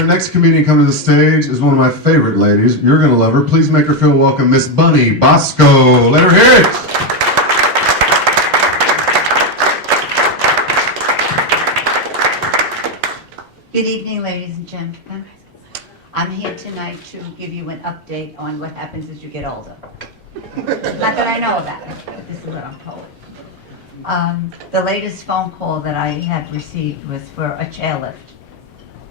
Our next comedian coming to the stage is one of my favorite ladies. You're going to love her. Please make her feel welcome, Miss Bunny Bosco. Let her hear it. Good evening, ladies and gentlemen. I'm here tonight to give you an update on what happens as you get older. Not that I know about it, but this is what I'm told. The latest phone call that I have received was for a chairlift.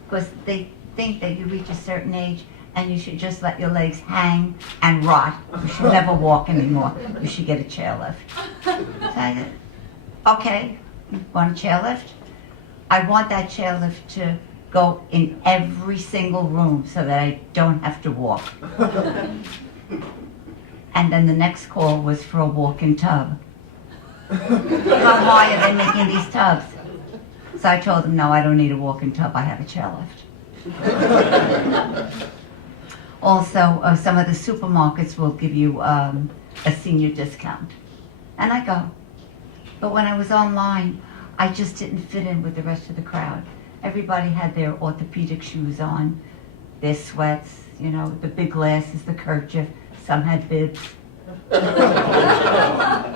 Because they think that you reach a certain age and you should just let your legs hang and rot. You should never walk anymore. You should get a chairlift. So I said, okay, you want a chairlift? I want that chairlift to go in every single room so that I don't have to walk. And then the next call was for a walk-in tub. How high are they making these tubs? So I told them, no, I don't need a walk-in tub, I have a chairlift. Also, some of the supermarkets will give you a senior discount. And I go. But when I was online, I just didn't fit in with the rest of the crowd. Everybody had their orthopedic shoes on, their sweats, you know, the big glasses, the kerchief. Some had bibs.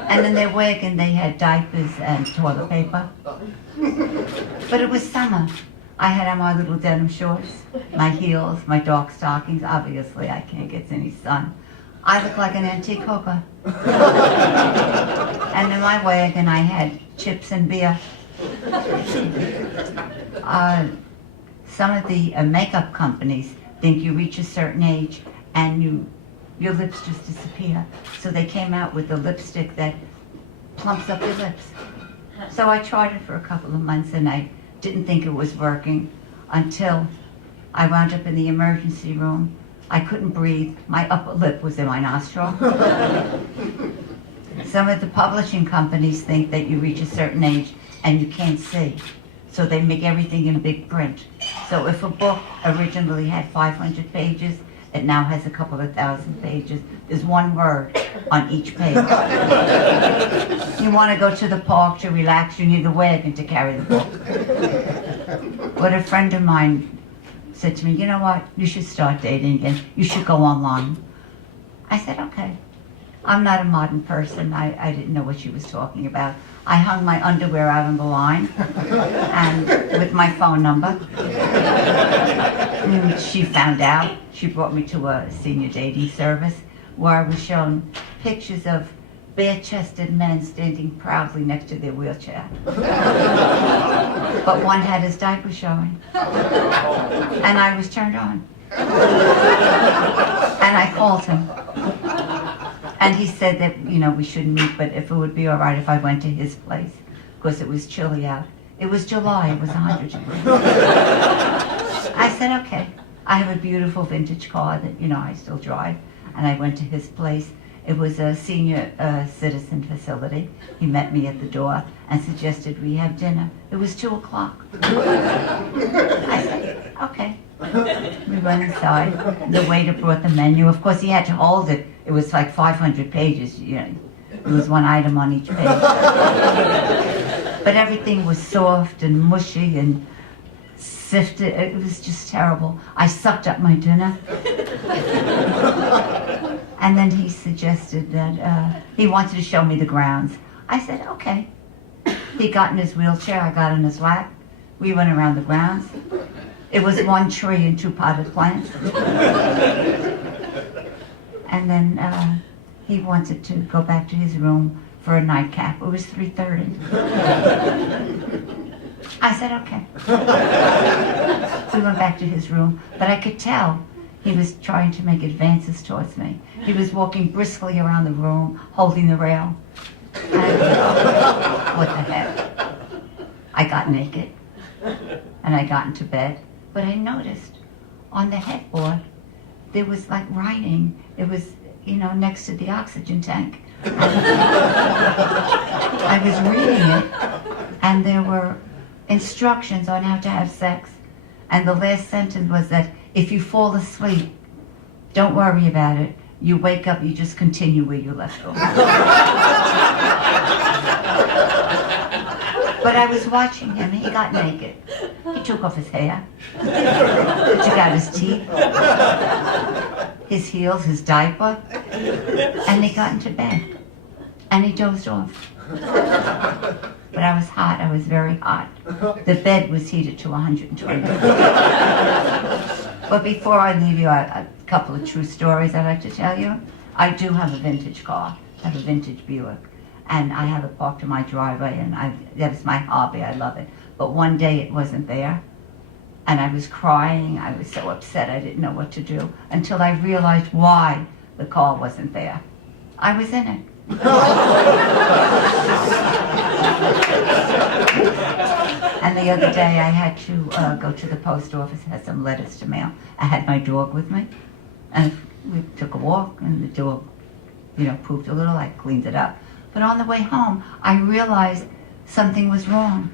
And in their wagon, they had diapers and toilet paper. But it was summer. I had on my little denim shorts, my heels, my dark stockings. Obviously, I can't get any sun. I look like an antique hooker. And in my wagon, I had chips and beer. Some of the makeup companies think you reach a certain age and your lips just disappear. So they came out with a lipstick that plumps up your lips. So I tried it for a couple of months and I didn't think it was working until I wound up in the emergency room. I couldn't breathe. My upper lip was in my nostril. Some of the publishing companies think that you reach a certain age and you can't see. So they make everything in big print. So if a book originally had 500 pages, it now has a couple of thousand pages. There's one word on each page. You want to go to the park to relax, you need a wagon to carry the book. But a friend of mine said to me, you know what, you should start dating again. You should go online. I said, okay. I'm not a modern person. I didn't know what she was talking about. I hung my underwear out on the line and with my phone number. And she found out. She brought me to a senior dating service where I was shown pictures of bare-chested men standing proudly next to their wheelchair. But one had his diaper showing. And I was turned on. And I called him. And he said that, you know, we shouldn't meet, but if it would be all right if I went to his place, because it was chilly out. It was July, it was 100 degrees. I said, okay. I have a beautiful vintage car that, you know, I still drive, and I went to his place. It was a senior citizen facility. He met me at the door and suggested we have dinner. It was 2 o'clock. I said, okay. We went inside. The waiter brought the menu. Of course, he had to hold it. It was like 500 pages. You know, there was one item on each page. But everything was soft and mushy and sifted. It was just terrible. I sucked up my dinner. And then he suggested that he wanted to show me the grounds. I said, okay. He got in his wheelchair. I got in his lap. We went around the grounds. It was one tree and 2 potted plants. And then he wanted to go back to his room for a nightcap. It was 3:30. I said, okay. We went back to his room, but I could tell he was trying to make advances towards me. He was walking briskly around the room, holding the rail. And I thought, what the heck? I got naked, and I got into bed. But I noticed on the headboard, there was like writing. It was, you know, next to the oxygen tank. I was reading it, and there were instructions on how to have sex. And the last sentence was that if you fall asleep, don't worry about it. You wake up, you just continue where you left off. But I was watching him. He got naked. He took off his hair. Took got his teeth, his heels, his diaper, and they got into bed. And he dozed off. But I was hot. I was very hot. The bed was heated to 120 degrees. But before I leave you, a couple of true stories I'd like to tell you. I do have a vintage car. I have a vintage Buick. And I have it parked in my driveway, and that is my hobby. I love it. But one day it wasn't there. And I was crying. I was so upset. I didn't know what to do until I realized why the car wasn't there. I was in it. And the other day I had to go to the post office, had some letters to mail. I had my dog with me, and we took a walk, and the dog, pooped a little. I cleaned it up. But on the way home, I realized something was wrong.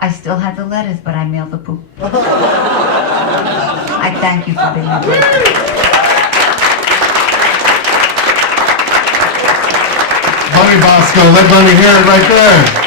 I still had the letters, but I mailed the poop. I thank you for being here. Bunny Bosco, let Bunny hear it right there.